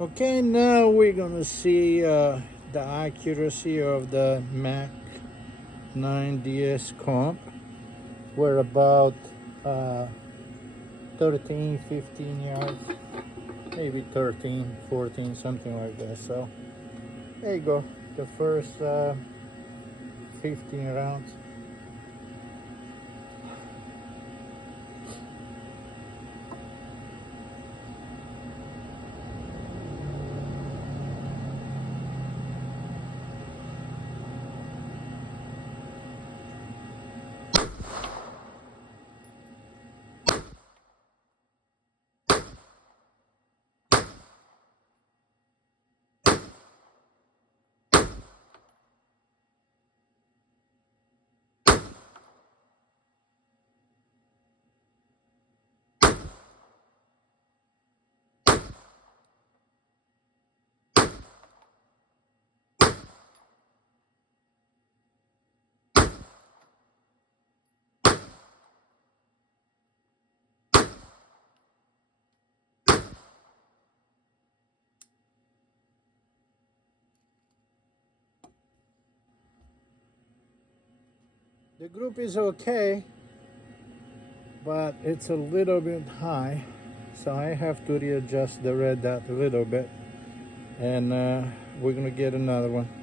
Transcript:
Okay, now we're gonna see the accuracy of the MAC-9 DS comp. We're about uh, 13, 15 yards, maybe 13, 14, something like that. So there you go, the first 15 rounds. The group is okay, but it's a little bit high, so I have to readjust the red dot a little bit, and we're gonna get another one.